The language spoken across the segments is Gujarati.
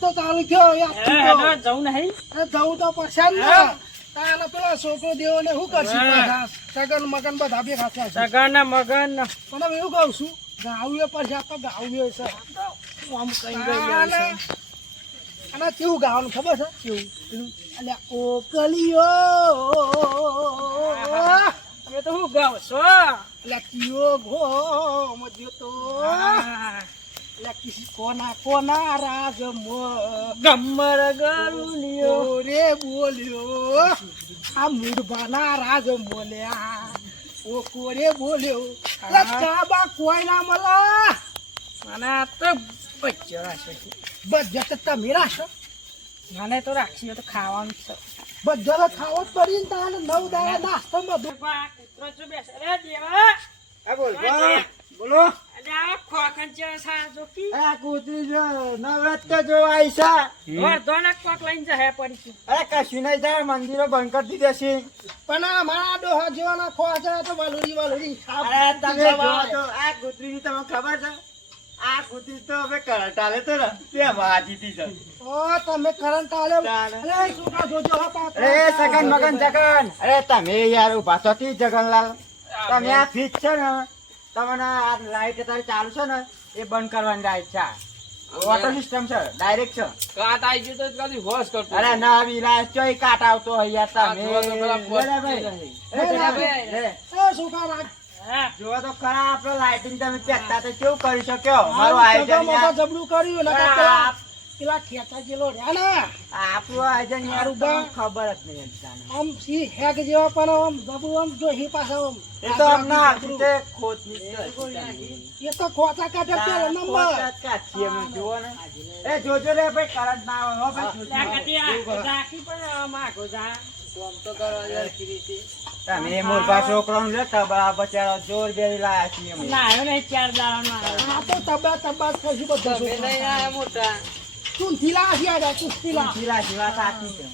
તો ચાલુ થયો જવું નહીં. જવું તો પછાડ ને. તાને પેલા છોકરો દેવો ને શું કરશું? સગન મગન બધા થયા છે. સગન ને મગન. પણ હવે એવું કહું છું ગાવ્યો પછી પડશે આ તો ગાવું છે. આમ કઈ ગઈ અને કેવું ગાવાનું ખબર છે? કેવું? ઓકલીઓ. તમે તો શું ગાવ છો? એટલે કિયો ગો મજ્યો તો કોના કોના રાજ ગમર ગરુલિયો. રે બોલ્યો. આ મૂઢભાના રાજ બોલ્યા. ઓ કોરે બોલ્યો. કાબા કોઈ ના મળે. મને તો બચ્ચો રાખશે બધા તો તમે રાશો મને તો રાખશે તો ખાવાનું છે. બધા ખાવો પડી તાને નવ દાડા નાસ્તો બધું કૂતરો છું બેસે. રે દેવા. આ બોલ. બોલ. આ ખોખન છે સા જોકી આ કૂતરી જો નવરાત્ર જો આઈસા અડધો ના કોક લઈને જાય પડી અરે કશું નહીં થાય મંદિરો બંધ કરી છે. પણ આ મારા ડોહા જેવાના ખોવા છે તો વાલુડી વાલુડી અરે તમે તો આ કૂતરીની તમને ખબર છે? આ કૂતરી તો હવે કરંટ આલે તો ને તે વાજીતી છે ઓ તમે કરંટ આલે. અરે છોકરા જોજો અરે સગન મગન જગન. અરે તમે યાર ઊભા તો થી જગનલાલ? તમે આ ફીટ છે ને? તમને આ લાઈટ અત્યારે ચાલુ છે ને એ બંધ કરવાની લાઈટ છે. વોટર સિસ્ટમ છે ડાયરેક્ટ છે. કાટ આવી ગયો તો કદી હોશ કરતો અરે ના વિલાસ એ કાટ આવતો હોય યાર આ તમે. હા? જોવો તો ખરા આપણો લાઇટિંગ તમે પહેરતા તો કેવું કરી શક્યો? મારું આયોજન મોટા કર્યું પેલા ખેતા જેલો રહ્યા ને. આપણો આજે યાર મારું બા. ખબર જ નહીં. આમ સી હેક જેવા પણ આમ બાબુ આમ જો હી પાછા આમ એ તો હમણાં આપણી ખોત એ તો ખોતા કાઢે પેલો નંબર. જ કાઢીએ જુઓ ને. એ જોજો રે ભાઈ કરંટ ના આવે હો ભાઈ રાખી પણ માગો જા. તમે બચારો જોર બેરી લાયા છીએ ના આવ્યો ને ચાર દાડા માં આ તો તબા તબા બધા નહીં મોટા. તું થીલા હસી આજા તું થીલા શીલા શીલા સાચી છે.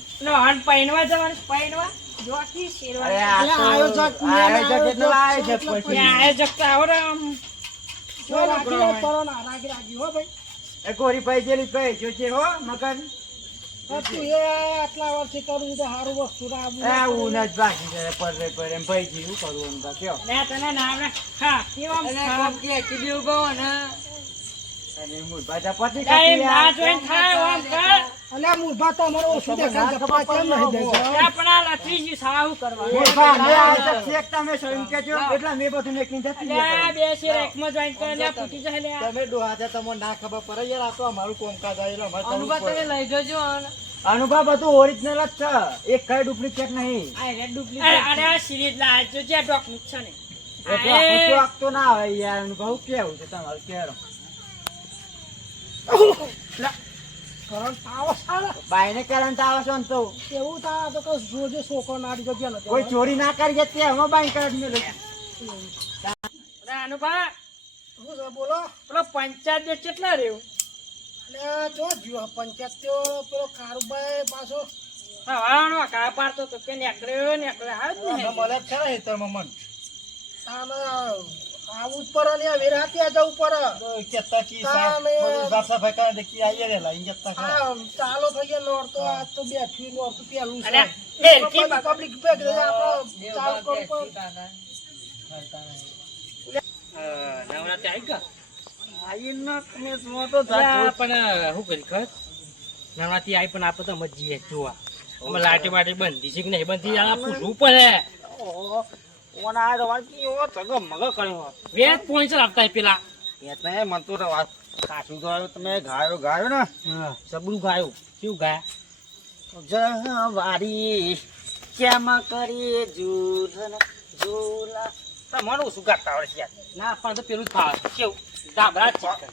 જવાનું એટલું આયોજક. આયોજક પછી. ત્યાં આયોજક તો આવો ને આમ. જો રાખી રાખ કરો ના રાખી રાખી હો ભાઈ. એ ગોરી ભાઈ જેલી ભાઈ જોજે હો મગન. આ એ આટલા વર્ષથી કરું તો સારું વસ્તુ આવું હું. જ બાકી છે પર પર એમ ભાઈ જી શું કરવું એમ કયો. તને ના આવે ખા કેવા કે કીધી કહો ને અને મૂર્ખા ચપાતી ટાઈમ ખાતી ના છે ખબર પડે નહીં ને દેખાય? ત્યાં પણ આ લથડી ગયું સાવ કરવા મૂર્ખા, મેં આયોજક છે એક તમે સ્વયં કહેજો, એટલે મેં બધું મેકીને જતી રહી. અલ્યા બે શેર એકમાં જોઈન કરે લે ફૂટી જાય લે તમે ડોહા છે, તમને ના ખબર પડે યાર આ તો અમારું કોમકાજ આયેલું, અનુભવ પડે. તમે લઈ જજો અનુભવ બધું ઓરિજિનલ જ છે. એક કઈ ડુપ્લિકેટ નહીં. આ રે ડુપ્લિકેટ અરે આ સિરીઝ લાય જો જે ડોકનું છે ને. આપતો ના આવે યાર અનુભવ કેવું છે તમારું કેરો. બાઈને કરંટ આવે છે તો. એવું થાય તો કશું જોજો છોકરો નાડી જગ્યા નથી કોઈ ચોરી ના કરી તે અમે બાઈ કરંટ અનુભા બોલો? પેલો પંચાયત જે કેટલા રહ્યું? અલ્યા જો જીવો પંચાયત તો પેલો કારુભાઈ પાછો. હવાનો કા પાડતો તો કે નેકળ્યો નેકળ્યો આવે જ ને હેતરમાં મન. તાને આવું જ પર અલ્યા વેરાતી જવું પર કેતા કી સાફ સફાઈ કરે દેખી આઈએ રે લાઈ જતા આ ચાલો થઈ ગયા નોર તો આજ તો બેઠી નોર તો પેલું છે. અરે હેરકી પબ્લિક પબ્લિક બેગ રહી આપણે ચાલુ કરવું નવરાત્રી આવી ગયા? આઈના તમે જો તો અલ્યા, પણ શું કરી ખબર? નવરાત્રી આવી પણ આપણે તો મજીએ જોવા. અમે લાટી બાટી બંધી છે કે નહીં? બંધી આ પૂછવું પડે. ઓના રવાન કી ઓ તગો મગ કર્યો વેદ પોઈન્ટ આપતા પેલા. એટલે મન તો રવા ખાસું તમે ગાયો ગાયો ને? સબરું ગાયું. શું ગાયા? જવારી કેમ કરી જૂરન ઝૂલા? તમારું શું ગાતા આવડે છે ના પણ તો પેલું જ ફાવે કેવું? ડાબરા ચિકન.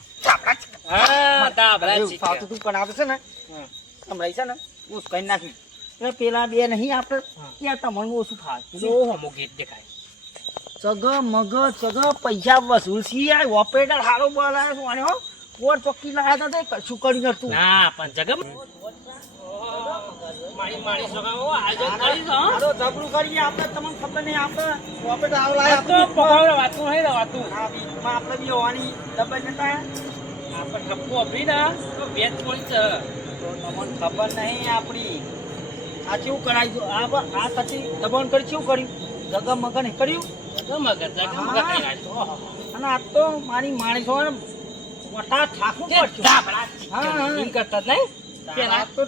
હા એવું ચિકન. ફાવતું તું પણ આવે છે ને. હમણાં છે ને હું કઈ નાખ્યું એટલે પેલા બે નહીં આપણે ત્યાં તમને ઓછું ફાવે ઓહો મો ગીત દેખાય. સગ મગ સગ પૈસા વસૂલ. છે યાર ઓપરેટર હારો બોલાય છે અને કોર ચોકી લાયા હતા કશું કરી નતું ના પણ જગમ. મારી મારી સગાઓ આયોજન કરી દો હાલો જબરું કરીએ આપણે તમને ખબર નહીં આપણે. ઓપરેટર હારો આ લાયા તો પકડ વાતું નહીં રવાતું. આ વીકમાં આપણે બી હોવાની ડબલ નતા આપણે ઠપકો આપી ના તો વેચ તો તમને ખબર નહીં આપણી. આ કેવું કરાયું આ આ પછી દબાણ કરી કેવું કર્યું? ગગમ મગન કર્યું? ગગમ મગન. અને આ તો મારી માણસો ને વટા ઠાકું પડશે. હા, હા. એમ કરતા જ નહીં? પેલા? તો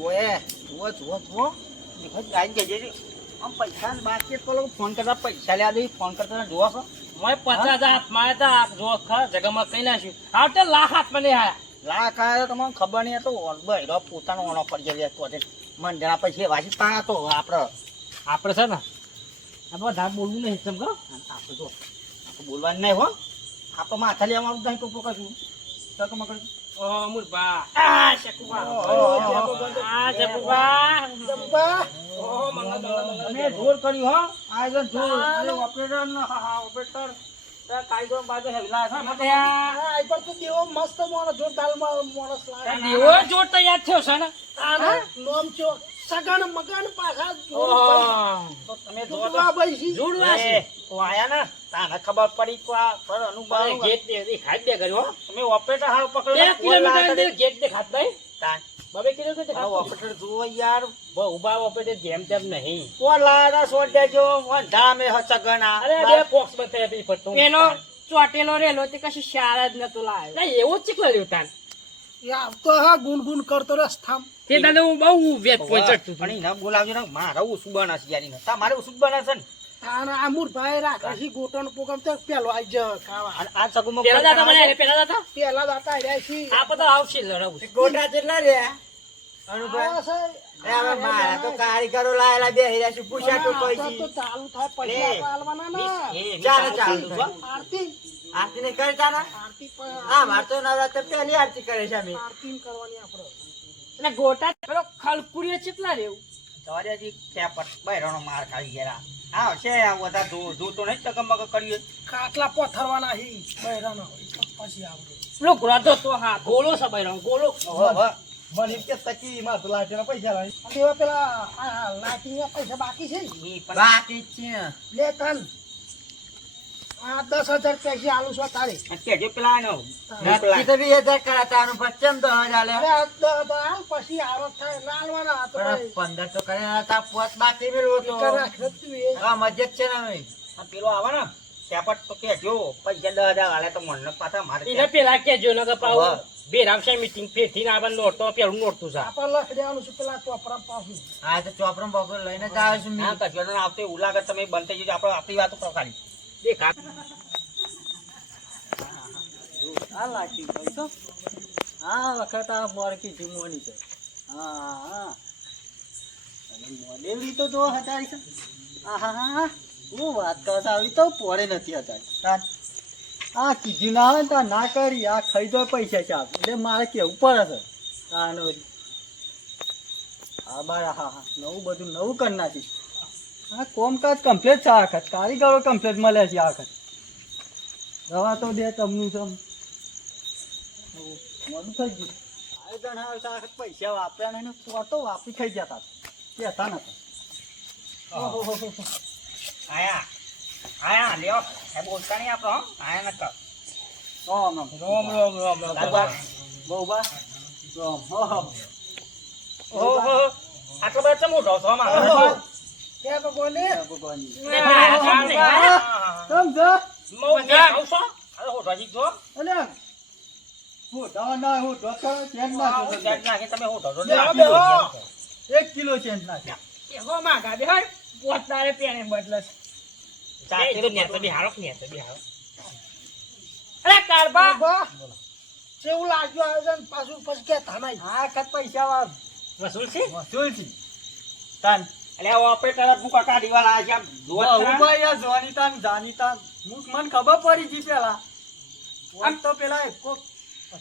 ઓએ જુઓ જુઓ જુઓ. આઈ જજે. આમ પૈસા ને બાકી તો લોકો ફોન કરતા પૈસા લેવા દે ફોન કરતા જોવા છો મેં પચાસ હજાર હાથમાં હતા તા, જો ખરા જગમાં કઈ નાખ્યું? આ તો લાખ હાથ નહીં આયા. તો તમને ખબર નહીં તો બહેરો પોતાનો ઓનો પર જઈ તો મન જરા પછી વાસી પા તો આપણે આપણે છે ને આપણે ધાર બોલવું નહીં સમજો? આપણે જો આપણે બોલવાનું નહીં હો. આપણે માથા લેવાનું નહીં તો કશું. તક તમે ઓ મુરબા. આ શકુબા આ શકુબા જબ્બા ઓ મંગલ મંગલ અમે જોર કર્યું હો. આ જો જોર. ઓપરેટર ઓપરેટર કાયદો બાજુ હેલા છે મંગળ આ પર તો દેવો મસ્ત મોણસ જોરદાર માણસ લાગે દેવો જોર તૈયાર થયો છે ને? આના નોમ ચો સગન મગન પાછા જોર તો તમે જો જોડવા ભાઈ જોડવા છે. તો આયા ને. તાને ખબર પડી તો આ પર અનુભવ ગેટ દે દેખાય બે કર્યો હો. તમે ઓપરેટર હાલ પકડો બે કિલોમીટર અંદર ગેટ દેખાત ભાઈ બબે કિલોમીટર આ ઓપરેટર જુઓ યાર. બહુ ઊભા ઓપરેટર જેમ તેમ નહીં. કોણ લાયા છોડ દેજો વંધા મે અરે બે બોક્સ બતાવ્યા પી ફરતો એનો ચોટેલો રેલો તે કશું શાર જ નતો લાવ્યો. નહીં એવો જ ચીકલો લ્યો તાન યા તો હા ગુણ કરતો રસ્તામ તે દાદા હું બહુ વેત પહોંચતું પણ ના બોલાવજો ને મારે ઉસું બનાસ યારી ને તમારે ઉસું બનાશે ને? આના આ મૂર્ભાઈ રાખે છે ગોટણ પોગમ તો પેલો આઈ જ ખાવા. આ સગુમાં પેલા દાદા મને પેલા દાદા પેલા દાતા રહ્યા છે. આ બધા આવશે લડાવું ગોટા કેટલા રહ્યા. મારા તો કારીગરો લાયેલા બે હેર્યા છે પૂછ્યા તો કોઈ તો ચાલુ થાય પૈસા આલવાના ના. ચાલે ચાલે આરતી આરતી. ને કરતા ના? આરતી હા માર તો નવરાત્ર પહેલી આરતી કરે છે અમે. આરતી કરવાની આપણે. એટલે ગોટા પેલો ખલકુડીએ ચેટલા રેવું સવારે હજી ખેપટ બૈરાનો માર ખાઈ ગયા હા છે આ બધા ધો તો નહીં ચકમક કરીએ કાટલા પથરવાના હી બૈરાનો. પછી આવડે. પેલો ગ્રાધો તો હા ગોલો સબાઈ ગોલો મને કે સકી માં તો લાટીના પૈસા લાવી તેવા પેલા આ પૈસા બાકી છે બાકી છે. લે તન આ દસ હજાર પૈસા આલુ છો તારે. કેજો પેલા નો નક્કી તો બી હજાર કરાતાનું પચમ તો હજાર લે. અરે આ દ- દ- આલ પછી આવક થાય ના આલવાના આ તો ભાઈ. પંદર તો કરે હતા પોત બાકી મેળવો તો. હા છે ને હવે પેલો આવે ને ખેપટ તો કેજો પૈસા દસ હજાર હાલે તો મને પાછા મારે પેલા કેજો નગર પાઉ વાહ. બે રામશે મીટિંગ ફેરથી ના આવવાનું નોરતો પેલું નોરતું છે આપણે લખડ્યાનું છે પેલા ચોપરામ પાછું. હા તો ચોપરમ બાપુ લઈને જ આવે છે હા તો આવતો એવું લાગે તમે બનતે જજો આપણે આપણી વાતો કરો ખાલી. દેખા આ લાગી ગઈ તો આ વખત આ મોરકી જુમવાની છે. હા હા. અને મોડેલી તો જો હટારી છે. હા હા હા હું વાત કરતા આવી તો પોળે નથી તાન. આ કીધું ના આવે ને તો ના કરી આ ખાઈ દો પૈસા છે એટલે મારે કેવું પડે છે? આ હા બાર હા હા. નવું બધું નવું કરી નાખી હા કોમકાજ કમ્પ્લેટ છે આ વખત. કારીગરો કમ્પ્લેટ મળે છે આ વખત. દવા તો દે તમનું તમ મોડું થઈ ગયું. આ જણ હવે આ વખત પૈસા વાપર્યા નહીં પોતો વાપરી ખાઈ જતા. કહેતા નતા. આયા. આયા લ્યો. એ બોલતા નહીં આપણો આયા નતા રોમ રોમ. રોમ રોમ રોમ રોમ બહુબા રોમ. હો હો. ઓહો આટલો બધો ચમ ઉઠો છો મારો ઓહો. કે ભગવાને? ભગવાનની સમજો મો આવશો અરે જો. અલે. હું દવા ના હું ડોક્ટર ચેન ના તમે બેહો, બેહો. એક કિલો ચેન ના એવો માગા બે હર પોતારે પેણે બદલસ ચાતે નેતો બી નેતો બી અરે કારબા બા લાગ્યું આયોજન? પાછું પછી કહેતા નહીં આ વખત પૈસા વાપ વસૂલ છે વસૂલ છે તાન એટલે ઓપરેટર મુકા કાઢી વાળા છે ઉભાઈ જોવાની તાન જાની તાન. મુક મન ખબર પડી ગઈ પેલા. આમ તો પેલા કોક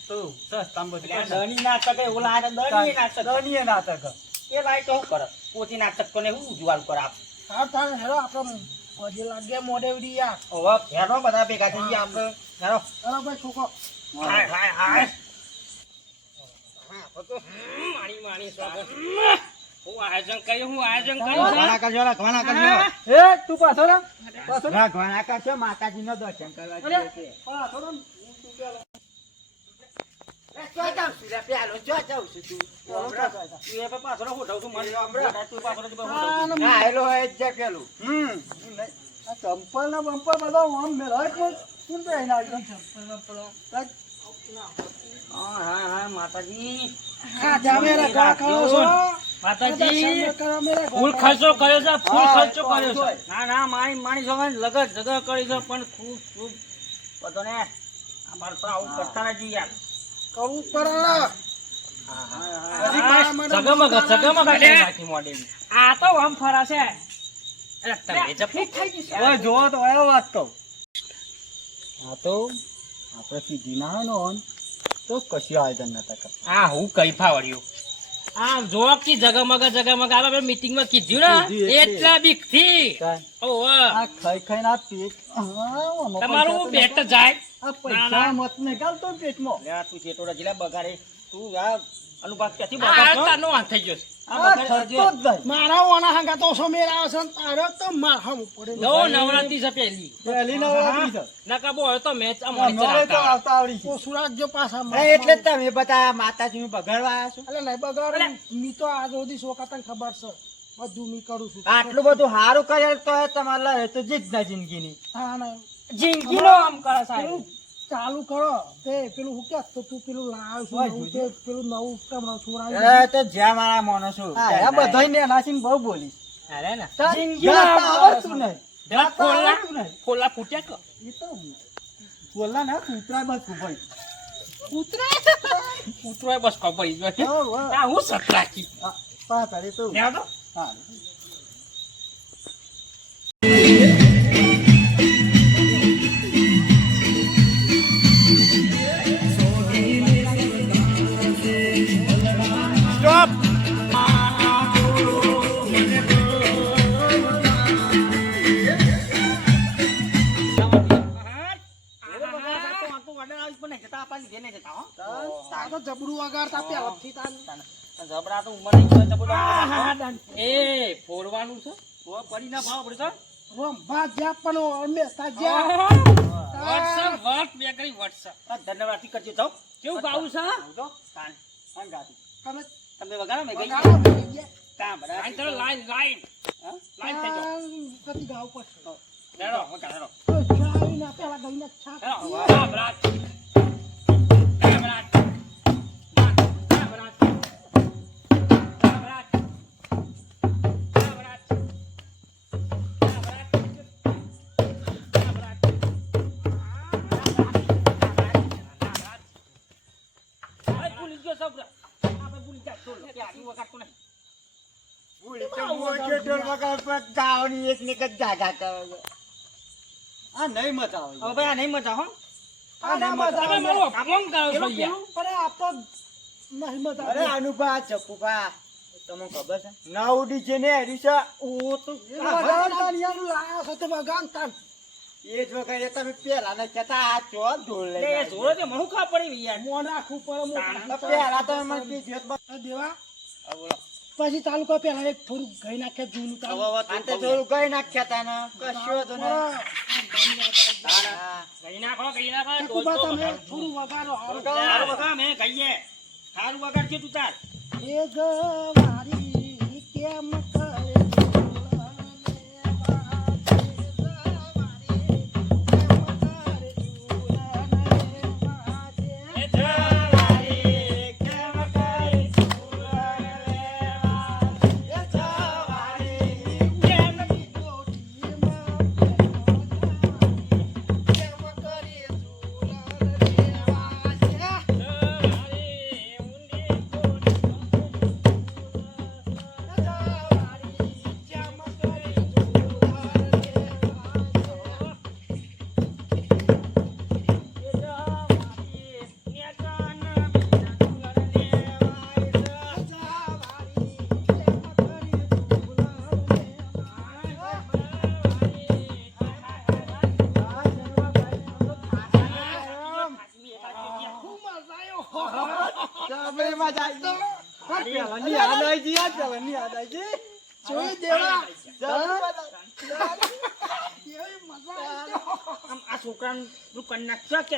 તો સસ્તામ બધું દની નાટક એવું લાગે દની નાટક દણીએ નાટક એ લાઈ તો કરે. પોતી નાટક કોને હું ઉજવાલ કર આપ હા તારે હેરો આપણે પગે લાગે મોઢે ઉડી યાર હવે બધા ભેગા થઈ ગયા આપણે. હેરો હેરો ભાઈ છોકરો. હાય હાય હાય. મારી મારી સ્વાગત હું આયોજન કર્યું હું. આયોજન કર્યું ઘણા કરજો ઘણા કરજો એ તું પાછો રા. પાછો ઘણા કરજો માતાજીનો દર્શન કરવા પાછો ચંપલ ને બંપલ બધા આમ મેળાય શું છે. ના ના મારી મારી જોગન લગત જગત કરી છે, પણ ખૂબ ખૂબ બધો ને આ મારે તો આવું કરતા નથી યાર. કરવું પડે. આ તો આમ ફરા છે. અરે તમે જપી. થઈ ગઈ છે. હવે જો તો એવો વાત કહું. આ તો આપણે સીધી ના હોય ને તો કશું આયોજન નતા કરતા. આ હું કઈ ફાવડ્યું આમ જો કે જગમગ જગમગ આપણે મીટિંગમાં કીધું ને એટલા. બીકથી આ ખાઈ ખાઈને આ પેટ. તમારું પેટ જાય. આ પૈસા ના. મત ને પેટમાં. લે આ તું ચેટોડા જિલ્લા બગાડે. તું આ અનુભાગ ક્યાંથી આ બગાડશો? તારનો થઈ ગયો છે. મારા ઓના હંગા તો સમેર આવે છે ને તો માર હમ પડે નવો નવરાત્રી છે પેલી પહેલી નવરાત્રી છે. નકા બોલ તો મેચ અમારી અમારે તો આવતા આવડી છે. સુરાગ જો પાછા એ એટલે જ તમે બધા માતાજીનું બગાડવા આવ્યા છો? નહીં બગાડ મી તો આ સુધી શોકા તને ખબર છે. બધું મી કરું છું. આટલું બધું સારું કરે તો તમારે તો જીત ના જિંદગીની. હા ને જિંદગીનો આમ કરે સાહેબ. ચાલુ કરો. તે પેલું હું કે તો તું પેલું લાવ છું તે પેલું નવું તમને છોરા એ તો જ્યાં મારા મોનો છું આ બધાય ને નાસીન બહુ બોલી અરે ના. જિંદગી આવડતું નહીં. આવડતું નહીં. ફોલ્લા ફૂટ્યા કો એ તો ખોલા ના કૂતરા બસ ભાઈ. કૂતરા બસ ખબર પડી ગયો. આ હું સતરાકી પાછળ તારે તો તો. હા. તો ઉંમર નહીં હોય તો બોલો. એ ફોરવાનું છે? ફોડ પડી ના ભાવ પડે રંભા જ્યાં પણ અમે સાજ્યા. વોટ્સઅપ વોટ બે કરી વોટ્સઅપ ધન્યવાદથી કરજો જાઓ. કેવું ગાવું છે તો કાન કાન ગાતી તમે તમે વગાડો મે ગઈ. વગાડો ભાઈ ગયા. કાં બધા લાઈન લાઈન લાઈન. લાઈન થઈ આ કદી ગાવ પડશે. લેડો વગાડો તો જાઈને પેલા ગઈને છાપ. લેડો જાગા કરે છે. આ નહીં મજા હવે ભાઈ આ નહીં મજા આ ના મજા તમે આવે મારું કરો છો યાર પણ આ તો નહીં મજા અરે અનુભા ચપુભા. તમને ખબર છે? નવ ડીજે ને હેરી છે. ઓ તો એ વગાડતા ને યાર લાયા છે તે વગાડતા એ જ વગાડે તમે પેલા ને આ ચો લે ખા પડી યાર. મોં રાખવું પડે મોં પેલા તમે મને કીધું દેવા. બોલો. પછી ચાલુ પેલા એક થોડું ગઈ નાખ્યા જૂનું તો થોડું ગઈ નાખ્યા તા કશો. હા. ગઈ નાખો ગઈ નાખો તો તમે વગાડો. થોડું વગાડો હારું. સારું વગા મેં ગઈએ વગાડજે તું તાર એ ગવારી કેમ કરે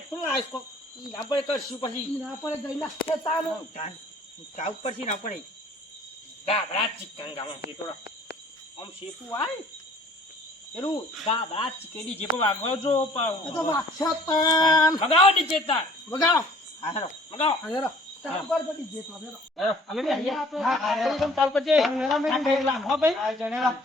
તું લાવીશ કો ના પડે કરશું પછી. ના પડે જઈને ખેતાનો. ચાવ પરથી ના પડે. ગાબડા ચિકન ગામાં છે આમ શેપું આય પેલું ગાબડા ચિકન જે પણ. વાગવા જો તો વાગશે તાન મગાવો નીચે તાર વગાડો હા હેરો મગાવો હા. હેરો ચાલુ કર પછી તો હેરો અમે બી આવીએ હા, હા, હેરો. ચાલુ કરજે હો ભાઈ આ જણેલા.